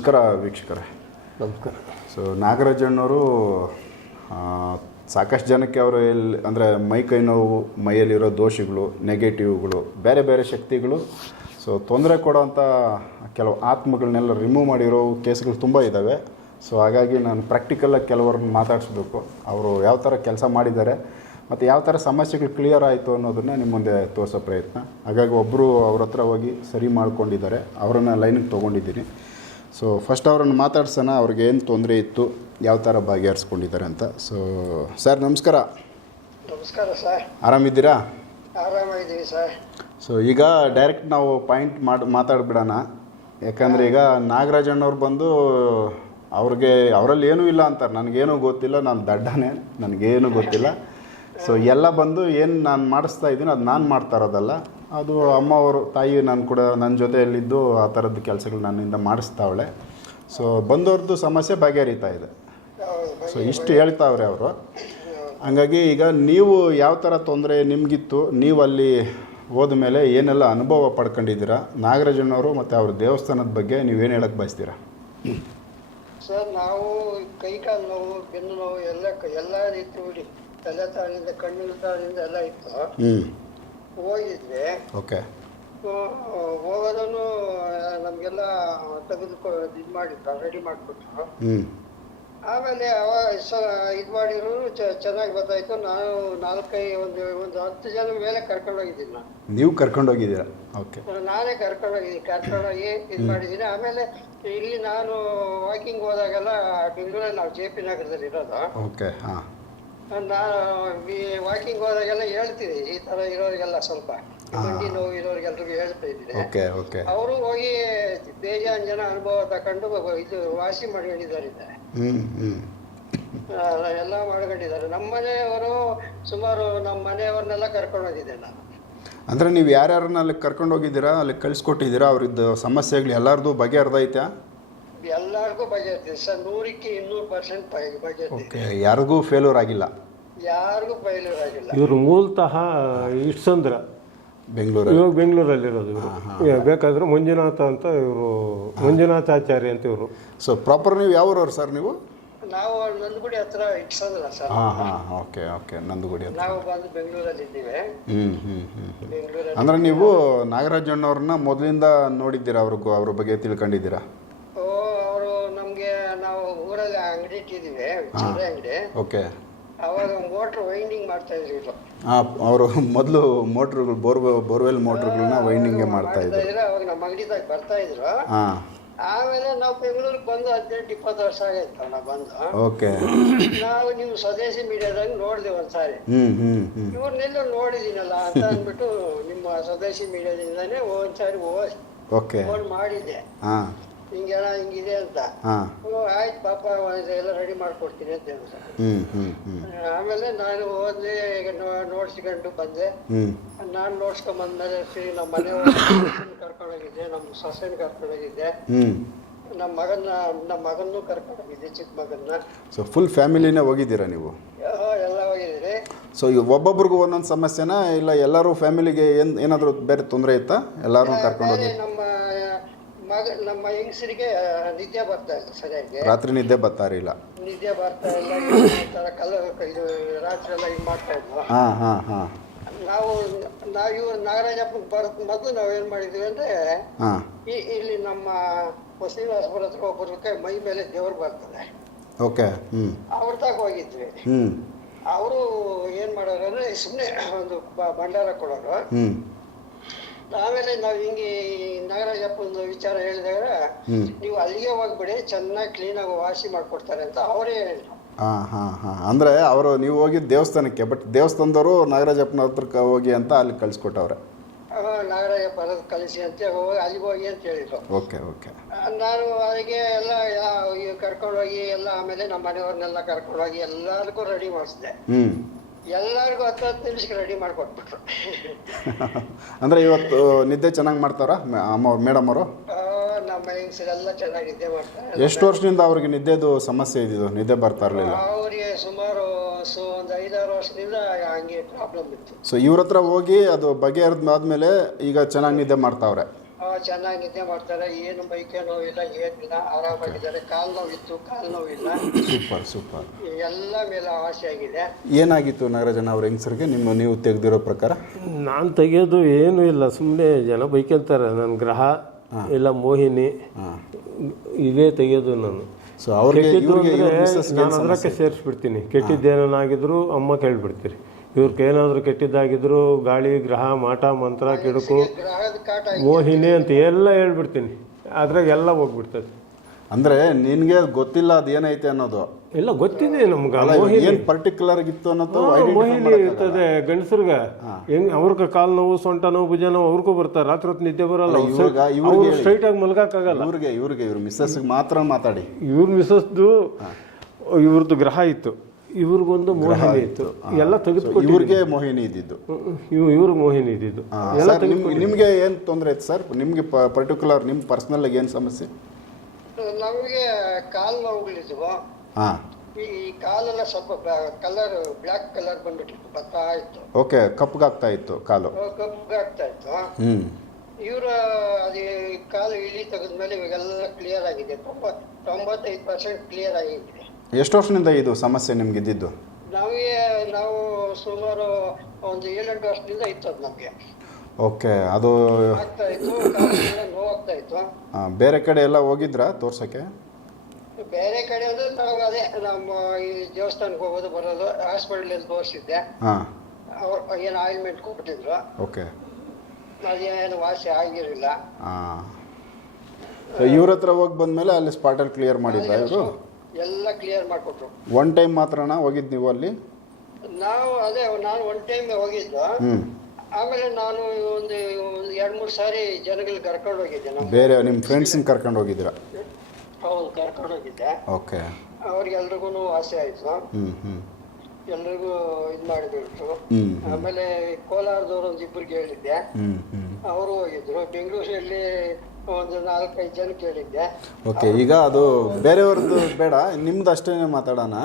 ನಮಸ್ಕಾರ ವೀಕ್ಷಕರೇ. ನಮಸ್ಕಾರ. ಸೊ ನಾಗರಾಜಣ್ಣವರು ಅಣ್ಣವರು ಸಾಕಷ್ಟು ಜನಕ್ಕೆ ಅವರು ಎಲ್ಲಿ ಅಂದರೆ ಮೈ ಕೈ ನೋವು ಮೈಯಲ್ಲಿರೋ ದೋಷಗಳು ನೆಗೆಟಿವ್ಗಳು ಬೇರೆ ಬೇರೆ ಶಕ್ತಿಗಳು. ಸೊ ತೊಂದರೆ ಕೊಡೋವಂಥ ಕೆಲವು ಆತ್ಮಗಳನ್ನೆಲ್ಲ ರಿಮೂವ್ ಮಾಡಿರೋ ಕೇಸ್ಗಳು ತುಂಬ ಇದ್ದಾವೆ ಸೊ ಹಾಗಾಗಿ ನಾನು ಪ್ರಾಕ್ಟಿಕಲಾಗಿ ಕೆಲವ್ರನ್ನ ಮಾತಾಡಿಸ್ಬೇಕು. ಅವರು ಯಾವ ಥರ ಕೆಲಸ ಮಾಡಿದ್ದಾರೆ ಮತ್ತು ಯಾವ ಥರ ಸಮಸ್ಯೆಗಳು ಕ್ಲಿಯರ್ ಆಯಿತು ಅನ್ನೋದನ್ನ ನಿಮ್ಮ ಮುಂದೆ ತೋರಿಸೋ ಪ್ರಯತ್ನ. ಹಾಗಾಗಿ ಒಬ್ಬರು ಅವ್ರ ಹತ್ರ ಹೋಗಿ ಸರಿ ಮಾಡ್ಕೊಂಡಿದ್ದಾರೆ. ಅವರನ್ನು ಲೈನಿಗೆ ತೊಗೊಂಡಿದ್ದೀನಿ. ಸೊ ಫಸ್ಟ್ ಅವರನ್ನು ಮಾತಾಡ್ಸೋಣ. ಅವ್ರಿಗೆ ಏನು ತೊಂದರೆ ಇತ್ತು ಯಾವ ಥರ ಬಗೆಹರಿಸ್ಕೊಂಡಿದ್ದಾರೆ ಅಂತ. ಸೊ ಸರ್ ನಮಸ್ಕಾರ. ನಮಸ್ಕಾರ ಸರ್ ಆರಾಮಿದ್ದೀರಾ? ಆರಾಮಾಗಿದ್ದೀವಿ ಸರ್ ಸೊ ಈಗ ಡೈರೆಕ್ಟ್ ನಾವು ಪಾಯಿಂಟ್ ಮಾಡಿ ಮಾತಾಡ್ಬಿಡೋಣ. ಯಾಕಂದರೆ ಈಗ ನಾಗರಾಜಣ್ಣವ್ರು ಬಂದು ಅವ್ರಿಗೆ ಅವರಲ್ಲಿ ಏನೂ ಇಲ್ಲ ಅಂತಾರೆ. ನನಗೇನು ಗೊತ್ತಿಲ್ಲ ನಾನು ದಡ್ಡನೇ ನನಗೇನು ಗೊತ್ತಿಲ್ಲ. ಸೊ ಎಲ್ಲ ಬಂದು ಏನು ನಾನು ಮಾಡಿಸ್ತಾ ಇದ್ದೀನಿ ಅದು ನಾನು ಮಾಡ್ತಾ ಇರೋದಲ್ಲ. ಅದು ಅಮ್ಮ ಅವರು ತಾಯಿ ನಾನು ಕೂಡ ನನ್ನ ಜೊತೆಯಲ್ಲಿದ್ದು ಆ ಥರದ್ದು ಕೆಲಸಗಳು ನನ್ನಿಂದ ಮಾಡಿಸ್ತಾವಳೆ. ಸೊ ಬಂದವ್ರದ್ದು ಸಮಸ್ಯೆ ಬಗೆಹರಿತಾ ಇದೆ. ಸೊ ಇಷ್ಟು ಹೇಳ್ತಾವ್ರೆ ಅವರು. ಹಂಗಾಗಿ ಈಗ ನೀವು ಯಾವ ಥರ ತೊಂದರೆ ನಿಮಗಿತ್ತು ನೀವು ಅಲ್ಲಿ ಹೋದ ಮೇಲೆ ಏನೆಲ್ಲ ಅನುಭವ ಪಡ್ಕೊಂಡಿದ್ದೀರಾ? ನಾಗರಾಜನವರು ಮತ್ತು ಅವ್ರ ದೇವಸ್ಥಾನದ ಬಗ್ಗೆ ನೀವು ಏನು ಹೇಳಕ್ಕೆ ಬಯಸ್ತೀರಾ? ಸರ್ ನಾವು ಕೈ ಕಾಲು ನೋವು ಬೆನ್ನು ನೋವು ಎಲ್ಲ ಎಲ್ಲ ರೀತಿ ಬಿಡಿ ತಲೆ ತಾಳಿಂದ ಕಣ್ಣಿನ ತಾಳಿಂದ ಎಲ್ಲ ಇತ್ತು. ಹೋಗಿದ್ವಿ. ಓಕೆ. ಹೋಗೋದನ್ನು ನಮಗೆಲ್ಲ ತೆಗೆದುಕೊ ಇದು ಮಾಡಿದ್ರು ರೆಡಿ ಮಾಡಿಕೊಟ್ರು. ಹ್ಞೂ ಆಮೇಲೆ ಅವ ಇದು ಮಾಡಿದ್ರು ಚೆನ್ನಾಗಿ ಗೊತ್ತಾಯ್ತು. ನಾನು ನಾಲ್ಕೈ ಒಂದು ಒಂದು ಹತ್ತು ಜನ ಮೇಲೆ ಕರ್ಕೊಂಡೋಗಿದ್ದೀನಿ ನಾನು. ನೀವು ಕರ್ಕೊಂಡೋಗಿದ್ದೀರಾ ಓಕೆ. ನಾನೇ ಕರ್ಕೊಂಡೋಗಿದ್ದೀನಿ ಕರ್ಕೊಂಡೋಗಿ ಇದು ಮಾಡಿದ್ದೀನಿ. ಆಮೇಲೆ ಇಲ್ಲಿ ನಾನು ವಾಕಿಂಗ್ ಹೋದಾಗೆಲ್ಲ ಬೆಂಗಳೂರಲ್ಲಿ ನಾವು ಜೆ ಪಿ ನಗರದಲ್ಲಿ ಇರೋದು ಓಕೆ ಹಾಂ. ನಾನು ವಾಕಿಂಗ್ ಹೋದಾಗೆಲ್ಲ ಹೇಳ್ತೀನಿ ಈ ತರ ಇರೋರಿಗೆಲ್ಲ ಸ್ವಲ್ಪ. ಮಂಡಿ ನೋವು ಇರೋರಿಗೆಲ್ರಿಗೂ ಹೇಳ್ತಾ ಇದ್ದೀನಿ. Okay okay. ಅವರು ಹೋಗಿ ಬೇಜಾನ್ ಜನ ಅನುಭವ ತಕೊಂಡು ಇದು ವಾಸಿ ಮಾಡ್ಕೊಂಡಿದ್ದಾರೆ ಎಲ್ಲ ಮಾಡ್ಕೊಂಡಿದ್ದಾರೆ. ನಮ್ಮ ಮನೆಯವರು ಸುಮಾರು ನಮ್ಮ ಮನೆಯವ್ರನ್ನೆಲ್ಲ ಕರ್ಕೊಂಡು ಹೋಗಿದ್ದೆ ನಾನು. ಅಂದ್ರೆ ನೀವು ಯಾರ್ಯಾರನ್ನ ಅಲ್ಲಿ ಕರ್ಕೊಂಡೋಗಿದ್ದೀರಾ ಅಲ್ಲಿ ಕಳಿಸ್ಕೊಟ್ಟಿದ್ದೀರಾ ಅವ್ರದ್ದು ಸಮಸ್ಯೆಗಳು ಎಲ್ಲರದು ಬಗೆಹರ್ದೈತಾ? ಎಲ್ಲರಿಗೂ ಬಗೆಹರ್ತೀವಿ ಸರ್ ನೂರಕ್ಕೆ ಇನ್ನೂರು ಪರ್ಸೆಂಟ್ ಬಗೆಹರ್ತೀವಿ ಓಕೆ ಯಾರಿಗೂ ಫೇಲ್ಯೂರ್ ಆಗಿಲ್ಲ. ಯಾರಿಗೂ ಫೇಲ್ಯೂರ್ ಆಗಿಲ್ಲ. ಇವರು ಮೂಲತಃ ಇಟ್ಸಂದ್ರ. ಬೆಂಗಳೂರು ಇವಾಗ ಬೆಂಗಳೂರಲ್ಲಿರೋದು ಇವರು. ಬೇಕಾದ್ರೆ ಮಂಜುನಾಥ ಅಂತ ಇವರು ಮಂಜುನಾಥ ಆಚಾರ್ಯ ಅಂತ ಇವರು. ಸೊ ಪ್ರಾಪರ್ ನೀವು ಯಾವ ಊರವ್ರು ಸರ್ ನೀವು? ನಾವು ನಂದಗುಡಿ ಹತ್ರ ಇಟ್ಸಂದ್ರ ಸರ್. ಹಾಂ ಹಾಂ ಓಕೆ ಓಕೆ ನಂದುಗುಡಿ ಅಂತ ನಾವು ಬಂದು ಬೆಂಗಳೂರಲ್ಲಿ ಇದ್ದೀವಿ. ಹ್ಞೂ ಹ್ಞೂ ಹ್ಞೂ ಬೆಂಗಳೂರಲ್ಲಿ ಅಂದರೆ ನೀವು ನಾಗರಾಜಣ್ಣವ್ರನ್ನ ಮೊದಲಿಂದ ನೋಡಿದ್ದೀರಾ ಅವ್ರಿಗೂ ಅವ್ರ ಬಗ್ಗೆ ತಿಳ್ಕೊಂಡಿದ್ದೀರಾ? ಅವರು ನಾವು ಊರಲ್ಲಿ ಅಂಗಡಿ ಇಟ್ಟಿದ್ದೀವಿ ಚಿಲ್ಲರೆ ಅಂಗಡಿ. ಓಕೆ. ಅವಾಗ ಮೋಟ್ರ್ ವೈಂಡಿಂಗ್ ಮಾಡ್ತಾ ಇದ್ರು ಇದು ಹಾಂ ಅವರು ಮೊದಲು ಮೋಟ್ರುಗಳು ಬೋರ್ ಬೋರ್ವೆಲ್ ಮೋಟ್ರ್ಗಳನ್ನ ವೈಂಡಿಂಗ್ ಮಾಡ್ತಾ ಇದ್ರು. ಅವಾಗ ನಮ್ಮ ಅಂಗಡಿದಾಗ ಬರ್ತಾ ಇದ್ರು. ಹಾಂ. ಆಮೇಲೆ ನಾವು ಬೆಂಗಳೂರಿಗೆ ಬಂದು ಹದಿನೆಂಟು ಇಪ್ಪತ್ತು ವರ್ಷ ಆಗೈತೆ ನಾವು ಬಂದು. ಓಕೆ. ನಾವು ನೀವು ಸ್ವದೇಶಿ ಮೀಡಿಯಾದಾಗ ನೋಡಿದೆ ಒಂದ್ಸಾರಿ. ಹ್ಮ್ ಹ್ಮ್ ಹ್ಞೂ ಇವ್ರನ್ನೆಲ್ಲ ನೋಡಿದ್ದೀನಲ್ಲ ಅಂತ ಅಂದ್ಬಿಟ್ಟು ನಿಮ್ಮ ಸ್ವದೇಶಿ ಮೀಡಿಯಾದಿಂದಾನೇ ಒಂದ್ಸಾರಿ ಓಕೆ. ಫೋನ್ ಮಾಡಿದ್ದೆ. ಹಾಂ. ಹಿಂಗೆಲ್ಲ ಹಿಂಗಿದೆ ಅಂತ. ಹಾಂ. ಆಯ್ತು ಪಾಪ ಎಲ್ಲ ರೆಡಿ ಮಾಡ್ಕೊಡ್ತೀನಿ ಅಂತ ಹೇಳಿದ್ರು ಹ್ಞೂ ಹ್ಞೂ ಹ್ಞೂ ಆಮೇಲೆ ನಾನು ಹೋದ್ಲಿ ಈಗ ನೋಡ್ಸ್ಕೊಂಡು ಬಂದೆ. ನಾನು ನೋಡ್ಸ್ಕೊಂಬಂದ್ಮೇಲೆ ಸರಿ ನಮ್ಮ ಮನೆ ಕರ್ಕೊಂಡೋಗಿದ್ದೆ ನಮ್ಮ ಸೊಸೆನ ಕರ್ಕೊಂಡೋಗಿದ್ದೆ. ಹ್ಞೂ ನಮ್ಮ ಮಗನ ನಮ್ಮ ಮಗನ್ನೂ ಕರ್ಕೊಂಡೋಗಿದ್ದೆ ಚಿಕ್ಕ ಮಗನ್ನ. ಸೊ ಫುಲ್ ಫ್ಯಾಮಿಲಿನೇ ಹೋಗಿದ್ದೀರಾ ನೀವು? ಎಲ್ಲ ಹೋಗಿದ್ದೀನಿ ಸೊ ಈಗ ಒಬ್ಬೊಬ್ರಿಗೂ ಒಂದೊಂದು ಸಮಸ್ಯೆನಾ ಇಲ್ಲ ಎಲ್ಲರೂ ಫ್ಯಾಮಿಲಿಗೆ ಏನು ಏನಾದರೂ ಬೇರೆ ತೊಂದರೆ ಇತ್ತಾ? ಎಲ್ಲರೂ ಕರ್ಕೊಂಡು ಹೋಗಿ? ನಮ್ಮ ಮಗ ನಮ್ಮ ಹೆಂಗಸರಿಗೆ ನಿದ್ದೆ ಬರ್ತಾ ಇಲ್ಲ ಸರಿಯಾಗಿ. ರಾತ್ರಿ ನಿದ್ದೆ ಬರ್ತಾ ಇಲ್ಲ ನಿದ್ದೆ ಬರ್ತಾ ಇಲ್ಲ ಈ ಥರ ಕಲ್ಲ ಇದು ರಾತ್ರಿ ಎಲ್ಲ ಇದು ಮಾಡ್ತಾ ಇದ್ವು? ಹಾಂ ಹಾಂ ಹಾಂ. ನಾವು ನಾವು ಇವ್ರು ನಾಗರಾಜಪ್ಪನ ಬರೋದ್ ಮೊದಲು ನಾವು ಏನು ಮಾಡಿದ್ವಿ ಅಂದರೆ ಹಾಂ. ಈ ಇಲ್ಲಿ ನಮ್ಮ ಶ್ರೀನಿವಾಸಪುರ ಹತ್ರ ಒಬ್ಬರ ಮೈ ಮೇಲೆ ದೇವ್ರು ಬರ್ತದೆ. ಓಕೆ ಹ್ಞೂ ಅವ್ರ ತಾಗ ಹೋಗಿದ್ವಿ. ಹ್ಞೂ ಅವರು ಏನು ಮಾಡೋರು ಅಂದರೆ ಸುಮ್ಮನೆ ಒಂದು ಬ- ಭಂಡಾರ ಕೊಡೋರು. ಹ್ಞೂ ಆಮೇಲೆ ನಾವು ಹಿಂಗೆ ನಾಗರಾಜಪ್ಪ ಒಂದು ವಿಚಾರ ಹೇಳಿದಾಗ ನೀವು ಅಲ್ಲಿಗೆ ಹೋಗ್ಬಿಡಿ ಚೆನ್ನಾಗಿ ಕ್ಲೀನಾಗಿ ವಾಸಿ ಮಾಡಿಕೊಡ್ತಾರೆ ಅಂತ ಅವರೇ ಹೇಳಿದ್ರು. ಹಾಂ ಹಾಂ ಹಾಂ. ಅಂದರೆ ಅವರು ನೀವು ಹೋಗಿದ್ದು ದೇವಸ್ಥಾನಕ್ಕೆ ಬಟ್ ದೇವಸ್ಥಾನದವರು ನಾಗರಾಜಪ್ಪನ ಹತ್ರಕ್ಕೆ ಹೋಗಿ ಅಂತ ಅಲ್ಲಿ ಕಳಿಸ್ಕೊಟ್ಟವ್ರೆ. ನಾಗರಾಜಪ್ಪ ಬರೋದು ಕಳ್ಸಿ ಅಂತ ಹೋಗಿ ಅಲ್ಲಿಗೆ ಹೋಗಿ ಅಂತ ಹೇಳಿದ್ರು. Okay okay. ನಾನು ಅದಕ್ಕೆ ಎಲ್ಲ ಕರ್ಕೊಂಡೋಗಿ ಎಲ್ಲ ಆಮೇಲೆ ನಮ್ಮ ಮನೆಯವ್ರನ್ನೆಲ್ಲ ಕರ್ಕೊಂಡೋಗಿ ಎಲ್ಲದಕ್ಕೂ ರೆಡಿ ಮಾಡಿಸಿದೆ. ಹ್ಞೂ ಎಲ್ಲರಿಗೂ ಹತ್ತು ಹತ್ತು ನಿಮಿಷಕ್ಕೆ ರೆಡಿ ಮಾಡಿಕೊಟ್ಬಿಟ್ರು. ಅಂದರೆ ಇವತ್ತು ನಿದ್ದೆ ಚೆನ್ನಾಗಿ ಮಾಡ್ತಾರಾ? ಅಮ್ಮ ಮೇಡಮ್ ಅವರು? ನಮ್ಮ ಹೆಂಗಸರೆಲ್ಲ ಚೆನ್ನಾಗಿ ನಿದ್ದೆ ಮಾಡ್ತಾರೆ. ಎಷ್ಟು ವರ್ಷದಿಂದ ಅವ್ರಿಗೆ ನಿದ್ದೆದು ಸಮಸ್ಯೆ ಇದ್ದಿದ್ದು? ನಿದ್ದೆ ಬರ್ತಾ ಇರಲಿಲ್ಲ. ಅವರಿಗೆ ಸುಮಾರು ಸೊ ಒಂದು ಐದಾರು ವರ್ಷದಿಂದ ಹಂಗೆ ಪ್ರಾಬ್ಲಮ್ ಇತ್ತು. ಸೊ ಇವ್ರ ಹತ್ರ ಹೋಗಿ ಅದು ಬಗೆಹರಿದ್ಮೇಲೆ ಈಗ ಚೆನ್ನಾಗಿ ನಿದ್ದೆ ಮಾಡ್ತಾವ್ರೆ. ಚೆನ್ನಾಗಿ ನಿದ್ದೆ ಮಾಡ್ತಾರೆ ಏನು ಮೈಕೆ ನೋವಿಲ್ಲ ಏನಿಲ್ಲ ಆರಾಮಾಗಿದ್ದಾರೆ. ಕಾಲು ನೋವಿತ್ತು ಕಾಲು ನೋವಿಲ್ಲ. Super super. ಎಲ್ಲ ಮೇಲೆ ಆಸೆ ಆಗಿದೆ. ಏನಾಗಿತ್ತು ನಾಗರಾಜನ ಅವ್ರ ಹೆಂಗಸರಿಗೆ? ನಿಮ್ಮ ನೀವು ತೆಗೆದಿರೋ ಪ್ರಕಾರ? ನಾನು ತೆಗೆಯೋದು ಏನೂ ಇಲ್ಲ ಸುಮ್ಮನೆ ಜನ ಬೈಕೊಂತಾರೆ ನನ್ನ ಗ್ರಹ ಇಲ್ಲ ಮೋಹಿನಿ ಇದೇ ತೆಗೆಯೋದು ನಾನು. ಸೊ ಅವ್ರಿಗೆ ಕೆಟ್ಟಿದ್ದು ಇವ್ರಿಗೆ ಅಂದ್ರೆ ಮಿಸ್ಸಸ್ಗೆ ನಾನು ಅದಕ್ಕೆ ಸೇರಿಸ್ಬಿಡ್ತೀನಿ. ಕೆಟ್ಟಿದ್ದೇನಾಗಿದ್ರು ಅಮ್ಮ ಕೇಳ್ಬಿಡ್ತೀರಿ. ಇವ್ರಿಗೆ ಏನಾದರೂ ಕೆಟ್ಟಿದ್ದಾಗಿದ್ರು ಗಾಳಿ ಗ್ರಹ ಮಾಟ ಮಂತ್ರ ಕಿಡುಕು ಮೋಹಿನಿ ಅಂತ ಎಲ್ಲ ಹೇಳ್ಬಿಡ್ತೀನಿ. ಅದ್ರಾಗ ಎಲ್ಲ ಹೋಗ್ಬಿಡ್ತದೆ. ಅಂದರೆ ನಿನಗೆ ಗೊತ್ತಿಲ್ಲ ಅದು ಏನೈತೆ ಅನ್ನೋದು? ಎಲ್ಲ ಗೊತ್ತಿದೆ ನಮ್ಗೆ. ಮೋಹಿನಿ ಪರ್ಟಿಕ್ಯುಲರ್ ಇತ್ತು ಅನ್ನೋದು ಮೋಹಿನಿ ಇರ್ತದೆ ಗಂಡಸ್ರಿಗೆ. ಹೆಂಗ್ ಅವ್ರಿಗೆ ಕಾಲು ನೋವು ಸೊಂಟ ನೋವು ಭುಜ ನೋವು ಅವ್ರಿಗೂ ಬರ್ತಾರೆ. ರಾತ್ರಿ ಹೊತ್ತು ನಿದ್ದೆ ಬರಲ್ಲ. ಇವ್ರಿಗೆ ಸ್ಟ್ರೈಟ್ ಆಗಿ ಮಲ್ಗಕ್ಕಾಗಲ್ಲ ಇವ್ರಿಗೆ ಇವ್ರಿಗೆ ಇವ್ರ ಮಿಸ್ಸಸ್ಗೆ ಮಾತ್ರ ಮಾತಾಡಿ. ಇವ್ರ ಮಿಸ್ಸಸ್ದು ಇವ್ರದ್ದು ಗ್ರಹ ಇತ್ತು. ಇವ್ರಿಗೊಂದು ಮೋಹಿನಿ ಇತ್ತು. ಎಲ್ಲ ತೆಗೆದುಕೊಂಡು ಇವ್ರಿಗೆ ಮೋಹಿನಿ ಇದ್ದಿದ್ದು. ಇವ್ ಇವ್ರ ಮೋಹಿನಿ ಇದ್ದಿದ್ದು. ಎಲ್ಲ ನಿಮ್ಗೆ ಏನ್ ತೊಂದರೆ ಇತ್ತು ಸರ್? ನಿಮ್ಗೆ ಪರ್ಟಿಕ್ಯುಲರ್ ನಿಮ್ ಪರ್ಸನಲ್ ಆಗಿ ಏನ್ ಸಮಸ್ಯೆ? ನಮಗೆ ಕಾಲು ನೋವುಗಳಿದ್ವು. ಹಾ ಈ ಈ ಕಾಲೆಲ್ಲ ಸ್ವಲ್ಪ ಕಲರ್ ಬ್ಲ್ಯಾಕ್ ಕಲರ್ ಬಂದ್ಬಿಟ್ಟಿತ್ತು. ಬರ್ತಾ ಇತ್ತು. ಓಕೆ ಕಪ್ಪಗಾಗ್ತಾ ಇತ್ತು ಕಾಲು. ಕಪ್ಪಗಾಗ್ತಾ ಇತ್ತು. ಹ್ಮ್. ಇವರ ಅದೇ ಕಾಲು ಇಳಿ ತೆಗೆದ್ಮೇಲೆ ಇವಾಗೆಲ್ಲ ಕ್ಲಿಯರ್ ಆಗಿದೆ. ತೊಂಬ ತೊಂಬತ್ತೈದು ಪರ್ಸೆಂಟ್ ಕ್ಲಿಯರ್ ಆಗಿದೆ. ಎಷ್ಟು ವರ್ಷದಿಂದ ಇದು ಸಮಸ್ಯೆ ನಿಮ್ಗೆ ಇದ್ದಿದ್ದು ನಾವೇ ನಾವು ಸುಮಾರು ಒಂದು ಏಳೆಂಟು ವರ್ಷದಿಂದ ಇತ್ತು ಅದು ನಮಗೆ. ಓಕೆ ಅದು ಆಗ್ತಾ ಇತ್ತು ಕಾಲೆಲ್ಲ ನೋವಾಗ್ತಾ ಇತ್ತು. ಆ, ಬೇರೆ ಕಡೆ ಎಲ್ಲ ಹೋಗಿದ್ರಾ ತೋರ್ಸಕ್ಕೆ? ಬೇರೆ ಕಡೆ ಅಂದ್ರೆ ನಾವು ಅದೇ ನಮ್ಮ ಈ ದೇವಸ್ಥಾನಕ್ಕೆ ಹೋಗೋದು ಬರೋದು ಹಾಸ್ಪಿಟಲ್ ತೋರಿಸಿದ್ದೆ. ಹಾಂ. ಅವ್ರು ಏನು ಆಯಿಲ್ಮೆಂಟ್ ಕೊಟ್ಟಿದ್ರು ಓಕೆ. ಅದೇನು ವಾಸಿ ಆಗಿರಲಿಲ್ಲ. ಹಾಂ ಇವ್ರ ಹತ್ರ ಹೋಗಿ ಬಂದ್ಮೇಲೆ ಅಲ್ಲಿ ಸ್ಪಾಟಲ್ ಕ್ಲಿಯರ್ ಮಾಡಿದ್ರಾ ಇವರು? ಎಲ್ಲ ಕ್ಲಿಯರ್ ಮಾಡಿಕೊಟ್ರು. ಒನ್ ಟೈಮ್ ಮಾತ್ರನಾ ಹೋಗಿದ್ದು ನೀವು ಅಲ್ಲಿ? ನಾವು ಅದೇ ನಾನು ಒನ್ ಟೈಮ್ ಹೋಗಿದ್ದು. ಆಮೇಲೆ ನಾನು ಒಂದು ಒಂದು ಎರಡು ಮೂರು ಸಾರಿ ಜನಗಳಿಗೆ ಕರ್ಕೊಂಡು ಹೋಗಿದ್ದೆ ನಮ್ಮ ಬೇರೆ ನಿಮ್ಮ ಫ್ರೆಂಡ್ಸನ್ನ ಕರ್ಕೊಂಡು ಹೋಗಿದ್ದೀರಾ? ಹೌದು ಕರ್ಕೊಂಡು ಹೋಗಿದ್ದೆ. ಓಕೆ. ಅವ್ರಿಗೆಲ್ರಿಗೂ ಆಸೆ ಆಯಿತು. ಹ್ಮ್ ಎಲ್ರಿಗೂ ಇದು ಮಾಡಿಬಿಟ್ರು. ಹ್ಮ್ ಆಮೇಲೆ ಕೋಲಾರದವ್ರು ಒಂದು ಇಬ್ಬರಿಗೆ ಹೇಳಿದ್ದೆ ಹ್ಞೂ ಅವರು ಹೋಗಿದ್ರು ಬೆಂಗಳೂರಲ್ಲಿ ಒಂದು ನಾಲ್ಕೈದು ಜನ ಕೇಳಿದ್ದೆ. ಓಕೆ ಈಗ ಅದು ಬೇರೆಯವ್ರದ್ದು ಬೇಡ ನಿಮ್ದು ಅಷ್ಟೇ ಮಾತಾಡೋಣ.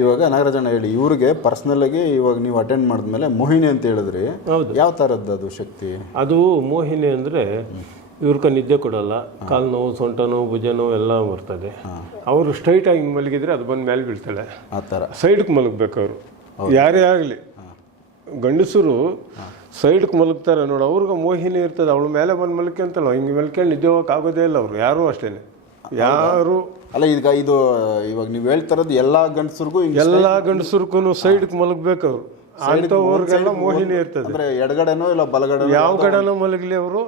ಇವಾಗ ನಾಗರಾಜಣ್ಣ ಹೇಳಿ ಇವ್ರಿಗೆ ಪರ್ಸ್ನಲ್ ಆಗಿ ಇವಾಗ ನೀವು ಅಟೆಂಡ್ ಮಾಡಿದ್ಮೇಲೆ ಮೋಹಿನಿ ಅಂತ ಹೇಳಿದ್ರಿ. ಹೌದು. ಯಾವ ಥರದ್ದು ಅದು ಶಕ್ತಿ? ಅದು ಮೋಹಿನಿ ಅಂದರೆ ಇವ್ರಿಗೆ ನಿದ್ದೆ ಕೊಡಲ್ಲ ಕಾಲು ನೋವು ಸೊಂಟ ನೋವು ಭುಜ ನೋವು ಎಲ್ಲ ಬರ್ತದೆ. ಅವರು ಸ್ಟ್ರೈಟ್ ಆಗಿ ಹಿಂಗ್ ಮಲಗಿದ್ರೆ ಅದು ಬಂದು ಮೇಲೆ ಬೀಳ್ತಾಳೆ. ಆ ಥರ ಸೈಡ್ಗೆ ಮಲಗಬೇಕು ಅವರು. ಯಾರೇ ಆಗಲಿ. ಗಂಡಸರು ಸೈಡ್ಗೆ ಮಲಗ್ತಾರೆ ನೋಡು ಅವ್ರಿಗೆ ಮೋಹಿನಿ ಇರ್ತದೆ ಅವಳ ಮೇಲೆ ಬಂದು ಮಲ್ಕೊಂತಲ್ಲ ಹಿಂಗೆ ಮಲ್ಕೊಂಡು ನಿದ್ದೆ ಹೋಗಕ್ಕೆ ಆಗೋದೇ ಇಲ್ಲ ಅವರು ಯಾರೂ ಅಷ್ಟೇನೆ. ಯಾರು ಅಲ್ಲ ಈಗ ಇದು ಇವಾಗ ನೀವು ಹೇಳ್ತಾರದು ಎಲ್ಲ ಗಂಡಸರಿಗೂ ಎಲ್ಲ ಗಂಡಸರ್ಗೂ ಸೈಡ್ಗೆ ಮಲಗ್ಬೇಕು ಅವರು ಅಂಥವ್ರಿಗೆಲ್ಲ ಮೋಹಿನಿ ಇರ್ತದೆ. ಅಂದ್ರೆ ಎಡಗಡೆನೋ ಇಲ್ಲ ಬಲಗಡೆ ಯಾವ ಕಡೆನೋ ಮಲಗಲಿ ಅವರು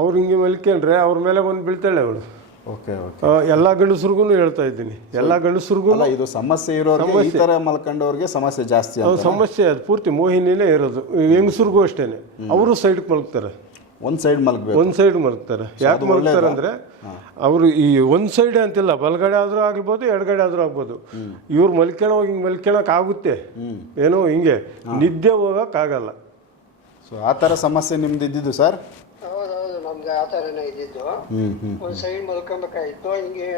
ಅವ್ರು ಹಿಂಗೆ ಮಲ್ಕೊಂಡ್ರೆ ಅವ್ರ ಮೇಲೆ ಬಂದು ಬೀಳ್ತಾಳೆ ಅವಳು. ಓಕೆ ಓಕೆ ಎಲ್ಲ ಗಂಡಸ್ರಿಗೂ ಹೇಳ್ತಾ ಇದ್ದೀನಿ. ಎಲ್ಲ ಗಂಡಸ್ರಿಗೂ ಇದು ಸಮಸ್ಯೆ ಇರೋರಿಗೆ ಈ ಥರ ಮಲ್ಕೊಂಡವ್ರಿಗೆ ಸಮಸ್ಯೆ ಜಾಸ್ತಿ ಸಮಸ್ಯೆ ಅದು ಪೂರ್ತಿ ಮೋಹಿನಿನೇ ಇರೋದು. ಹೆಂಗಸ್ರಿಗೂ ಅಷ್ಟೇನೆ. ಅವರು ಸೈಡ್ಗೆ ಮಲಗ್ತಾರೆ. ಒಂದ್ ಸೈಡ್ ಮಲ್ಕ್ಬೇಕು ಒಂದ್ ಸೈಡ್ ಮಲಗ್ತಾರೆ. ಯಾಕೆ ಮಲಗ್ತಾರೆ ಅಂದ್ರೆ ಅವರು ಈ ಒಂದ್ ಸೈಡ್ ಅಂತಿಲ್ಲ. ಬಲಗಡೆ ಆದ್ರೂ ಆಗ್ಬೋದು ಎಡಗಡೆ ಆದ್ರೂ ಆಗ್ಬೋದು. ಇವ್ರು ಮಲ್ಕೊಳೋ ಹಿಂಗೆ ಮಲ್ಕೊಳಕ್ ಆಗುತ್ತೆ. ಏನೋ ಹಿಂಗೆ. ನಿದ್ದೆ ಹೋಗಕ್ ಆಗಲ್ಲ. ಸೊ ಆ ಥರ ಸಮಸ್ಯೆ ನಿಮ್ದು ಇದ್ದಿದ್ದು ಸರ್ ಯಾವ ಆ ಥರನೇ ಇದ್ದಿದ್ದು. ಒಂದು ಸೈಡ್ ಮಲ್ಕೊಬೇಕಾಗಿತ್ತು. ಹಿಂಗೆ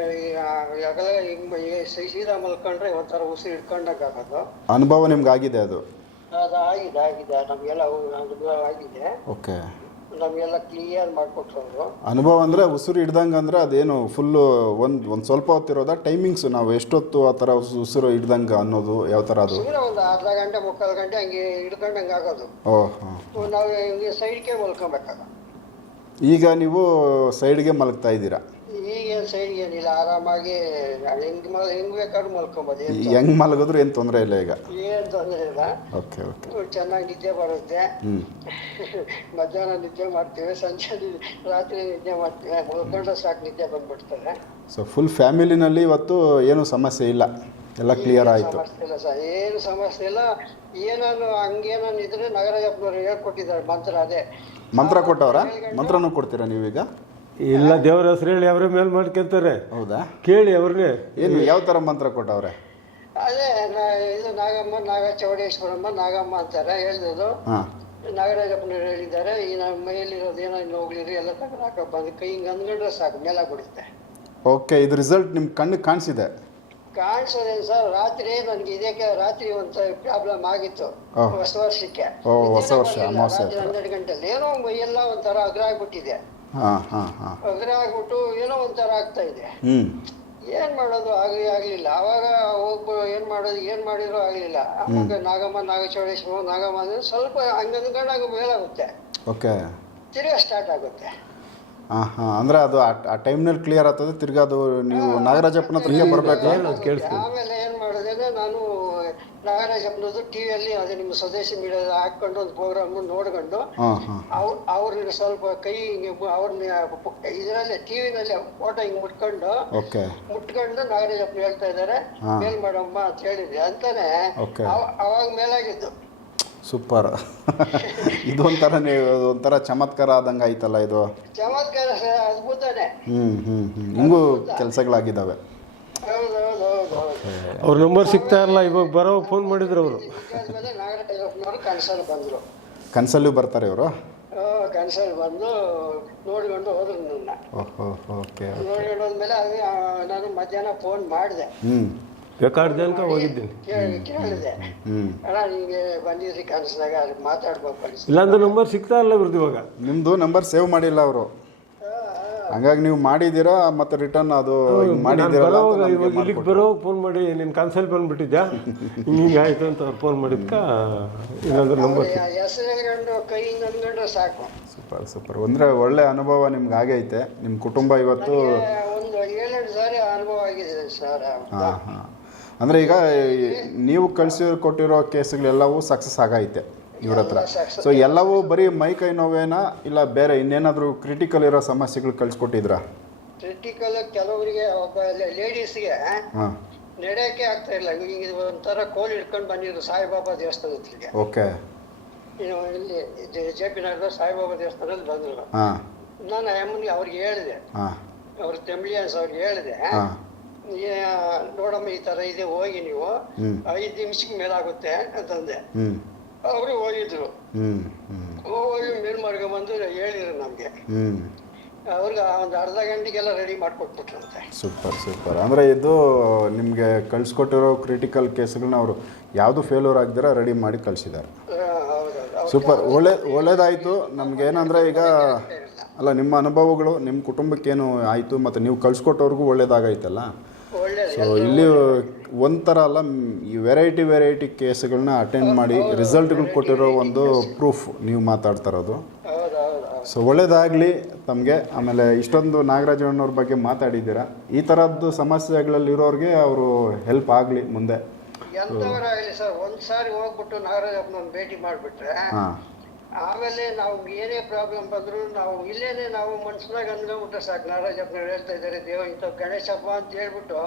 ಅಗಲ ಹಿಂಗ್ ಸೀದಾ ಮಲ್ಕೊಂಡ್ರೆ ಒಂಥರ ಉಸಿರು ಹಿಡ್ಕೊಂಡಂಗೆ ಆಗೋದು ಅನುಭವ ನಿಮ್ಗೆ ಆಗಿದೆ ಅದು? ಅದು ಆಗಿದೆ ಆಗಿದೆ. ನಮಗೆಲ್ಲ ಅನುಭವ ಆಗಿದೆ. ಓಕೆ. ನಮಗೆಲ್ಲ ಕ್ಲಿಯರ್ ಮಾಡಿಕೊಟ್ರು ಅನುಭವ ಅಂದ್ರೆ ಉಸಿರು ಹಿಡ್ದಂಗೆ ಅಂದ್ರೆ ಅದೇನು ಫುಲ್ಲು ಒಂದು ಒಂದು ಸ್ವಲ್ಪ ಹೊತ್ತಿರೋದ ಟೈಮಿಂಗ್ಸ್ ನಾವು ಎಷ್ಟೊತ್ತು ಆ ಥರ ಉಸ್- ಉಸಿರು ಹಿಡ್ದಂಗೆ ಅನ್ನೋದು ಯಾವ ಥರ ಅದು? ಸುಮ್ಮನೆ ಒಂದು ಅರ್ಧ ಗಂಟೆ ಮುಕ್ಕಾಲು ಗಂಟೆ ಹಂಗೆ ಹಿಡ್ಕೊಂಡಂಗೆ ಆಗೋದು. ಓಹ್ ಹಾಂ ನಾವು ಹಿಂಗೆ ಸೈಡ್ಗೆ ಮಲ್ಕೊಬೇಕಾಗ ಈಗ ನೀವು ಸೈಡ್ಗೆ ಮಲಗ್ತಾ ಇದ್ದೀರಾ? ಈಗ ಸೈಡ್ಗೆ ಏನಿಲ್ಲ ಆರಾಮಾಗಿ ಹೆಂಗ್ ಮಲ್ ಹೆಂಗ್ ಬೇಕಾದ್ರೂ ಮಲ್ಕೊಬೋದು ಏನ್ ಹೆಂಗ್ ಮಲಗಿದ್ರು ಏನು ತೊಂದರೆ ಇಲ್ಲ ಈಗ? ಏನು ತೊಂದರೆ ಇಲ್ಲ. Okay okay. ಚೆನ್ನಾಗಿ ನಿದ್ದೆ ಬರುತ್ತೆ. ಹ್ಞೂ ಮಧ್ಯಾಹ್ನ ನಿದ್ದೆ ಮಾಡ್ತೀವಿ ಸಂಜೆ ನಿ- ರಾತ್ರಿ ನಿದ್ದೆ ಮಾಡ್ತೀವಿ ಮಲ್ಕೊಂಡ್ರೆ ಸಾಕು ನಿದ್ದೆ ಬಂದ್ಬಿಡ್ತದೆ. ಸೊ ಫುಲ್ ಫ್ಯಾಮಿಲಿನಲ್ಲಿ ಇವತ್ತು ಏನು ಸಮಸ್ಯೆ ಇಲ್ಲ? ಎಲ್ಲ ಕ್ಲಿಯರ್ ಆಯಿತು. ಸಮಸ್ಯೆ ಇಲ್ಲ ಸರ್ ಏನು ಸಮಸ್ಯೆ ಇಲ್ಲ. ಏನಾದ್ರು ಹಂಗೇನಾದ್ರು ಇದ್ರೆ ನಗರ ಹೇಳ್ಕೊಟ್ಟಿದ್ದಾರೆ ಮಂತ್ರ ಅದೇ ಮಂತ್ರ ಕೊಟ್ಟವರ? ಮಂತ್ರನೂ ಕೊಡ್ತೀರಾ ನೀವೀಗ? ಇಲ್ಲ ದೇವರ ಹೆಸರು ಹೇಳಿ ಅವ್ರ ಮೇಲೆ ಮಾಡ್ಕೊಂತಾರೆ. ಹೌದಾ? ಕೇಳಿ ಅವ್ರಿಗೆ. ಏನು ಯಾವ ಥರ ಮಂತ್ರ ಕೊಟ್ಟವ್ರೆ? ಅದೇ ನಾ- ಇದು ನಾಗಮ್ಮ ನಾಗ ಚೌಡೇಶ್ವರಮ್ಮ ನಾಗಮ್ಮ ಅಂತಾರೆ ಹೇಳಿದ್ರು ಹಾಂ. ನಾಗರಾಜಪ್ಪನವ್ರು ಹೇಳಿದ್ದಾರೆ ಈ ನಮ್ಮ ಮೈಯಲ್ಲಿರೋದು ಏನೋ ಇನ್ನು ಹೋಗ್ಲಿರಿ ಎಲ್ಲ ತಗೊಂಡು ಹಾಕೋ ಬಂದು ಕೈ ಹಿಂಗೆ ಅಂದ್ಕೊಂಡ್ರೆ ಸಾಕು ಮೇಲೆ ಬಿಡುತ್ತೆ ಓಕೆ ಇದು ರಿಸಲ್ಟ್ ನಿಮ್ಮ ಕಣ್ಣಿಗೆ ಕಾಣಿಸಿದೆ. ಕಾಣಿಸೋದೇನು ಸರ್ ರಾತ್ರಿ ನನಗೆ ಇದಕ್ಕೆ ರಾತ್ರಿ ಒಂದು ಪ್ರಾಬ್ಲಮ್ ಆಗಿತ್ತು. ಹೊಸ ವರ್ಷಕ್ಕೆ. ಹೊಸ ವರ್ಷ. ಹನ್ನೆರಡು ಗಂಟೆಲಿ ಏನೋ ಮೈಯೆಲ್ಲ ಒಂಥರ ಅಗ್ರ ಆಗ್ಬಿಟ್ಟಿದೆ. ಅಗ್ರ ಆಗ್ಬಿಟ್ಟು ಏನೋ ಒಂಥರ ಆಗ್ತಾ ಇದೆ. ಏನ್ ಮಾಡೋದು ಆಗಲಿ ಆಗ್ಲಿಲ್ಲ. ಅವಾಗ ಹೋಗ್ಬೋ ಏನ್ ಮಾಡೋದು ಏನ್ ಮಾಡಿದ್ರು ಆಗ್ಲಿಲ್ಲ. ನಾಗಮ್ಮ ನಾಗಚೌಡೇಶ್ವರ ನಾಗಮ್ಮ ಅಂದ್ರೆ ಸ್ವಲ್ಪ ಹಂಗಂದ್ಕೊಂಡಾಗ ಮೇಲಾಗುತ್ತೆ. ಓಕೆ. ತಿರ್ಗಾ ಸ್ಟಾರ್ಟ್ ಆಗುತ್ತೆ. ಹಾಂ ಹಾಂ ಅಂದರೆ ಅದು ಆ- ಆ ಟೈಮ್ನಲ್ಲಿ ಕ್ಲಿಯರ್ ಆಗ್ತದೆ ತಿರ್ಗಾ ಅದು ನೀವು ನಾಗರಾಜಪ್ಪನ ಹತ್ರಕ್ಕೆ ಬರಬೇಕು. ಆಮೇಲೆ ಏನ್ ಮಾಡಿದೆ ನಾನು ನಾಗರಾಜಪ್ಪನದು ಟಿವಿಯಲ್ಲಿ ಅದೇ ನಿಮ್ಮ ಸ್ವದೇಶಿ ಮೀಡಿಯಾದ ಹಾಕೊಂಡು ಒಂದು ಪ್ರೋಗ್ರಾಮ್ ನೋಡ್ಕೊಂಡು ಹಾಂ ಹಾಂ. ಅವ್ರ ಅವ್ರನ್ನ ಸ್ವಲ್ಪ ಕೈ ಹಿಂಗೆ ಅವ್ರನ್ನ ಇದರಲ್ಲಿ ಟಿವಿನಲ್ಲಿ ಫೋಟೋ ಹಿಂಗ್ ಮುಟ್ಕೊಂಡು ಓಕೆ. ಮುಟ್ಕೊಂಡು ನಾಗರಾಜಪ್ಪನ ಹೇಳ್ತಾ ಇದ್ದಾರೆ. ಮೇಲ್ ಮಾಡಮ್ಮ ಅಂತ ಹೇಳಿದ್ವಿ. ಅಂತಾನೆ Okay. ಅವ- ಅವಾಗ ಮೇಲಾಗಿದ್ದು. ಸೂಪರ್. ಇದು ಒಂಥರ ನೀವು ಒಂಥರ ಚಮತ್ಕಾರ ಆದಂಗೆ ಆಯ್ತಲ್ಲ ಇದು. ಚಮತ್ಕಾರ ಸರ್ ಅದ್ಭುತನೇ. ಹ್ಞೂ ಹ್ಞೂ ಹ್ಞೂ ಹಿಂಗೂ ಕೆಲಸಗಳಾಗಿದ್ದಾವೆ. ಹೌದು ಹೌದು ಹೌದು ಹೌದು ಅವ್ರ ನಂಬರ್ ಸಿಗ್ತಾ ಇಲ್ಲ ಇವಾಗ ಬರೋ ಫೋನ್ ಮಾಡಿದ್ರು ಅವರು. ಇದಾದ್ಮೇಲೆ ಕನ್ಸಲ್ಲಿ ಬಂದ್ರು. ಕನಸಲ್ಲೂ ಬರ್ತಾರೆ ಇವರು? ಕನ್ಸಲ್ಲಿ ಬಂದು ನೋಡಿಕೊಂಡು ಹೋದ್ರು ನನ್ನ. ಓಹೋ ಓಕೆ ನೋಡಿಕೊಂಡು ಹೋದ್ಮೇಲೆ ಅದು ಆ, ನಾನು ಮಧ್ಯಾಹ್ನ ಫೋನ್ ಮಾಡಿದೆ. ಹ್ಞೂ ಬೇಕಾದ ಜನಕ ಹೋಗಿದ್ದೀನಿ. ಕೇಳಿ ಕೇಳಿದೆ. ಹ್ಞೂ ಅಣ್ಣ ಹಿಂಗೆ ಬಂದಿದ್ರಿ ಕನಸಿನಾಗ ಅದಕ್ಕೆ ಮಾತಾಡ್ಬೇಕು ಅನ್ಸುತ್ತೆ. ಇಲ್ಲಾಂದ್ರೆ ನಂಬರ್ ಸಿಗ್ತಾ ಇಲ್ಲ ಇವ್ರದ್ದು ಇವಾಗ. ನಿಮ್ಮದು ನಂಬರ್ ಸೇವ್ ಮಾಡಿಲ್ಲ ಅವರು. ಹಂಗಾಗಿ ನೀವು ಮಾಡಿದ್ದೀರಾ ಮತ್ತೆ ರಿಟರ್ನ್ ಅದು ಹಿಂಗ್ ಮಾಡಿದ್ದೀರಲ್ಲ ಅಂತ ಬರೋವಾಗ ನಮ್ಗೆ ಇವಾಗ ಇಲ್ಲಿಗೆ ಬರೋ ಬರೋವಾಗ ಫೋನ್ ಮಾಡಿ ನಿನ್ನ ಕನ್ಸಲ್ ಬಂದ್ಬಿಟ್ಟಿದ್ಯಾ? ಹಿಂಗೆ ಆಯ್ತು ಅಂತ ಅವ್ರು ಫೋನ್ ಮಾಡಿದ್ಕ ಇಲ್ಲಾಂದ್ರೆ ನಂಬರ್ ಕೈ ಸಾಕು. Super super. ಅಂದರೆ ಒಳ್ಳೆ ಅನುಭವ ನಿಮ್ಗೆ ಆಗೈತೆ. ನಿಮ್ಮ ಕುಟುಂಬ ಇವತ್ತು ಒಂದು ಏಳೆಂಟು ಸಾರಿ ಅನುಭವ ಆಗಿದೆ ಸರ್ ಹಾಂ ಹಾಂ. ಅಂದರೆ ಈಗ ನೀವು ಕಳಿಸಿ ಕೊಟ್ಟಿರೋ ಕೇಸ್ಗಳೆಲ್ಲವೂ ಸಕ್ಸಸ್ ಆಗೈತೆ ಇವ್ರ ಹತ್ರ. ಸೊ ಎಲ್ಲವೂ ಬರೀ ಮೈ ಕೈ ನೋವೇನಾ? ಇಲ್ಲ ಬೇರೆ ಇನ್ನೇನಾದರೂ ಕ್ರಿಟಿಕಲ್ ಇರೋ ಸಮಸ್ಯೆಗಳು ಕಳಿಸ್ಕೊಟ್ಟಿದ್ರಾ? ಕ್ರಿಟಿಕಲ್ ಕೆಲವರಿಗೆ ಒಬ್ಬ ಲೇಡೀಸ್ಗೆ ನಡೆಯಕ್ಕೆ ಆಗ್ತಾ ಇಲ್ಲ. ಈಗ ಒಂಥರ ಕೋಲ್ ಹಿಡ್ಕೊಂಡು ಬಂದಿದ್ರು ಸಾಯಿಬಾಬಾ ದೇವಸ್ಥಾನ ಓಕೆ. ಇಲ್ಲಿ ಜೆ ಪಿ ನಗರ ಸಾಯಿಬಾಬಾ ದೇವಸ್ಥಾನದಲ್ಲಿ ಬಂದ್ರು. ಹಾಂ. ನಾನು ಅಮ್ಮನಿಗೆ ಅವ್ರಿಗೆ ಹೇಳಿದೆ. ಅವ್ರ ತೆಮಿಳಿಯನ್ಸ್ ಅವ್ರಿಗೆ ಹೇಳಿದೆ. ನೋಡಮ್ಮ ಈ ತರ ಇದೆ ಹೋಗಿ ನೀವು. ಐದು ನಿಮಿಷಕ್ಕೆ ಮೇಲಾಗುತ್ತೆ ಅಂತಂದೆ. ಅವರು ಹೋಗಿದ್ರು. ಹೋಗಿ ಮೇಲ್ ಬಂದು ಹೇಳಿದ್ರು ನಮ್ಗೆ. ಅವ್ರಿಗೆ ಒಂದು ಅರ್ಧ ಗಂಟೆಗೆಲ್ಲ ರೆಡಿ ಮಾಡ್ಕೊಟ್ಬಿಟ್ರಂತೆ. Super super. ಅಂದರೆ ಇದು ನಿಮಗೆ ಕಳಿಸ್ಕೊಟ್ಟಿರೋ ಕ್ರಿಟಿಕಲ್ ಕೇಸ್ಗಳನ್ನ ಅವರು ಯಾವುದು ಫೇಲ್ಯೂರ್ ಆಗಿದ್ರೆ ರೆಡಿ ಮಾಡಿ ಕಳಿಸಿದ್ದಾರೆ ಸೂಪರ್. ಒಳ್ಳೆ ಒಳ್ಳೇದಾಯಿತು. ಏನಂದ್ರೆ ಈಗ ಅಲ್ಲ ನಿಮ್ಮ ಅನುಭವಗಳು ನಿಮ್ಮ ಕುಟುಂಬಕ್ಕೇನು ಆಯಿತು ಮತ್ತು ನೀವು ಕಳಿಸ್ಕೊಟ್ಟವ್ರಿಗೂ ಒಳ್ಳೇದಾಗೈತಲ್ಲ? ಒಳ್ಳೇದು ಸೊ ಇಲ್ಲಿ ಒಂಥರ ಅಲ್ಲ ಈ ವೆರೈಟಿ ವೆರೈಟಿ ಕೇಸ್ಗಳನ್ನ ಅಟೆಂಡ್ ಮಾಡಿ ರಿಸಲ್ಟ್ಗಳು ಕೊಟ್ಟಿರೋ ಒಂದು ಪ್ರೂಫ್ ನೀವು ಮಾತಾಡ್ತಾ ಇರೋದು. ಸೊ ಒಳ್ಳೇದಾಗಲಿ ತಮಗೆ. ಆಮೇಲೆ ಇಷ್ಟೊಂದು ನಾಗರಾಜಣ್ಣವ್ರ ಬಗ್ಗೆ ಮಾತಾಡಿದ್ದೀರಾ. ಈ ಥರದ್ದು ಸಮಸ್ಯೆಗಳಲ್ಲಿರೋರಿಗೆ ಅವರು ಹೆಲ್ಪ್ ಆಗಲಿ ಮುಂದೆ. ಎಂತವರಾಗಲಿ ಸರ್ ಒಂದ್ ಸಾರಿ ಹೋಗ್ಬಿಟ್ಟು ನಾಗರಾಜಪ್ಪನ ಭೇಟಿ ಮಾಡಿಬಿಟ್ರೆ ಹಾಂ. ಆಮೇಲೆ ನಾವು ಏನೇ ಪ್ರಾಬ್ಲಮ್ ಬಂದ್ರು ನಾವು ಇಲ್ಲೇನೆ ನಾವು ಮನ್ಸಿನಾಗ ಅಂದ್ಕೊಂಡ್ಬಿಟ್ರೆ ಸಾಕು. ನಾಗರಾಜಪ್ಪನವ್ರು ಹೇಳ್ತಾ ಇದ್ದಾರೆ ದೇವ ಇಂಥ ಗಣೇಶ ಹಬ್ಬ ಅಂತ ಹೇಳ್ಬಿಟ್ಟು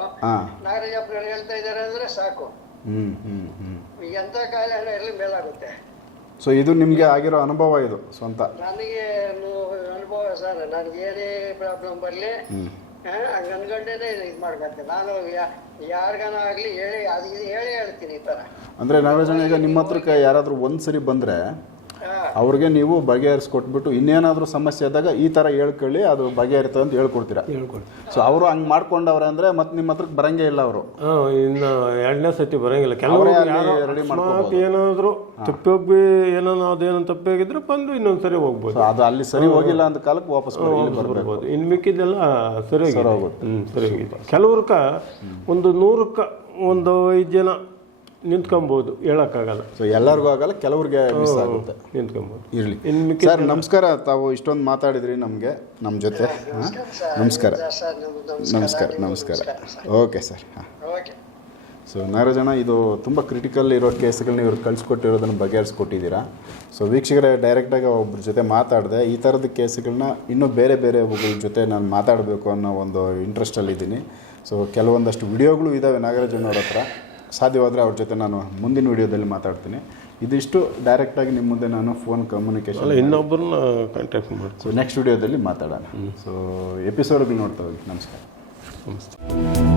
ನಾಗರಾಜಪ್ಪನವ್ರು ಹೇಳ್ತಾ ಇದ್ದಾರೆ ಅಂದ್ರೆ ಸಾಕು. ಎಂತ ಕಾಯಿಲೆ ಇರಲಿ ಮೇಲಾಗುತ್ತೆ? ಸೊ ಇದು ನಿಮಗೆ ಆಗಿರೋ ಅನುಭವ ಇದು ಸ್ವಂತ? ನನಗೆ ಅನುಭವ ಸರ್ ನನಗೆ ಏನೇ ಪ್ರಾಬ್ಲಮ್ ಬರಲಿ ಹಂಗ ಅನ್ಕೊಂಡೇನೆ ಇದು ಮಾಡ್ಕತ್ತೆ. ನಾನು ಯಾರಿಗಾನ ಆಗ್ಲಿ ಹೇಳಿ ಅದು ಹೇಳಿ ಹೇಳ್ತೀನಿ ಈ ತರ ಅಂದರೆ ಈಗ ನಿಮ್ಮ ಹತ್ರಕ್ಕೆ ಯಾರಾದರೂ ಒಂದ್ಸರಿ ಬಂದರೆ ಅವ್ರಿಗೆ ನೀವು ಬಗೆಹರಿಸ್ಕೊಟ್ಬಿಟ್ಟು ಇನ್ನೇನಾದರೂ ಸಮಸ್ಯೆ ಇದ್ದಾಗ ಈ ಥರ ಹೇಳ್ಕೊಳ್ಳಿ ಅದು ಬಗೆಹರಿತದೆ ಅಂತ ಹೇಳ್ಕೊಡ್ತೀರಾ? ಹೇಳ್ಕೊಡಿ ಸೊ ಅವರು ಹಂಗೆ ಮಾಡ್ಕೊಂಡವ್ರೆ ಅಂದರೆ ಮತ್ತೆ ನಿಮ್ಮ ಹತ್ರಕ್ಕೆ ಬರಂಗೇ ಇಲ್ಲ ಅವರು. ಇನ್ನು ಎರಡನೇ ಸತಿ ಬರೋಂಗಿಲ್ಲ. ಕೆಲವರು ರೆಡಿ ಮಾಡ್ಕೊಂಡು ಏನಾದರೂ ತಪ್ಪಿ ಏನೋ ಅದೇನೋ ತಪ್ಪಾಗಿದ್ರೆ ಬಂದು ಇನ್ನೊಂದು ಸರಿ ಹೋಗ್ಬೋದು. ಅದು ಅಲ್ಲಿ ಸರಿ ಹೋಗಿಲ್ಲ ಅಂತ ಕಾಲಕ್ಕೆ ವಾಪಸ್ ಬರ್ಬೋದು. ಇನ್ನು ಮಿಕ್ಕಿದ್ದೆಲ್ಲ ಸರಿ ಹ್ಞೂ ಸರಿ ಹೋಗಿದೆ ಕೆಲವ್ರಕ್ಕ ಒಂದು ನೂರಕ್ಕ ಒಂದು ಐದು ಜನ ನಿಂತ್ಕೊಬೋದು ಹೇಳೋಕ್ಕಾಗಲ್ಲ. ಸೊ ಎಲ್ಲರಿಗೂ ಆಗಲ್ಲ ಕೆಲವ್ರಿಗೆ ಮಿಸ್ ಆಗುತ್ತೆ. ನಿಂತ್ಕೊಬೋದು. ಇರಲಿ. ಇನ್ನು ಸರ್ ನಮಸ್ಕಾರ ತಾವು ಇಷ್ಟೊಂದು ಮಾತಾಡಿದ್ರಿ ನಮಗೆ ನಮ್ಮ ಜೊತೆ. ಹಾಂ? ನಮಸ್ಕಾರ ನಮಸ್ಕಾರ. ನಮಸ್ಕಾರ ಓಕೆ ಸರ್ ಹಾಂ. ಸೊ ಜನ ಇದು ತುಂಬ ಕ್ರಿಟಿಕಲ್ ಇರೋ ಕೇಸ್ಗಳನ್ನ ಇವ್ರು ಕಳಿಸ್ಕೊಟ್ಟಿರೋದನ್ನು ಬಗೆಹರಿಸ್ಕೊಟ್ಟಿದ್ದೀರಾ? ಸೊ ವೀಕ್ಷಕರೇ ಡೈರೆಕ್ಟಾಗಿ ಒಬ್ಬರ ಜೊತೆ ಮಾತಾಡಿದೆ. ಈ ಥರದ ಕೇಸ್ಗಳನ್ನ ಇನ್ನೂ ಬೇರೆ ಬೇರೆ ಒಬ್ಬರ ಜೊತೆ ನಾನು ಮಾತಾಡಬೇಕು ಅನ್ನೋ ಒಂದು ಇಂಟ್ರೆಸ್ಟಲ್ಲಿದ್ದೀನಿ ಸೊ ಕೆಲವೊಂದಷ್ಟು ವಿಡಿಯೋಗಳು ಇದ್ದಾವೆ ನಾಗರಾಜನವ್ರ ಹತ್ರ. ಸಾಧ್ಯವಾದರೆ ಅವ್ರ ಜೊತೆ ನಾನು ಮುಂದಿನ ವಿಡಿಯೋದಲ್ಲಿ ಮಾತಾಡ್ತೀನಿ. ಇದಿಷ್ಟು ಡೈರೆಕ್ಟಾಗಿ ನಿಮ್ಮ ಮುಂದೆ ನಾನು ಫೋನ್ ಕಮ್ಯುನಿಕೇಷನ್ ಅಲ್ಲ ಇನ್ನೊಬ್ಬರನ್ನ ಕಾಂಟ್ಯಾಕ್ಟ್ ಮಾಡ್ತೀನಿ ಸೊ ನೆಕ್ಸ್ಟ್ ವಿಡಿಯೋದಲ್ಲಿ ಮಾತಾಡೋಣ. ಸೊ ಎಪಿಸೋಡ್ಗಳು ನೋಡ್ತಾ ಹೋಗಿ. ನಮಸ್ಕಾರ. ನಮಸ್ತೆ.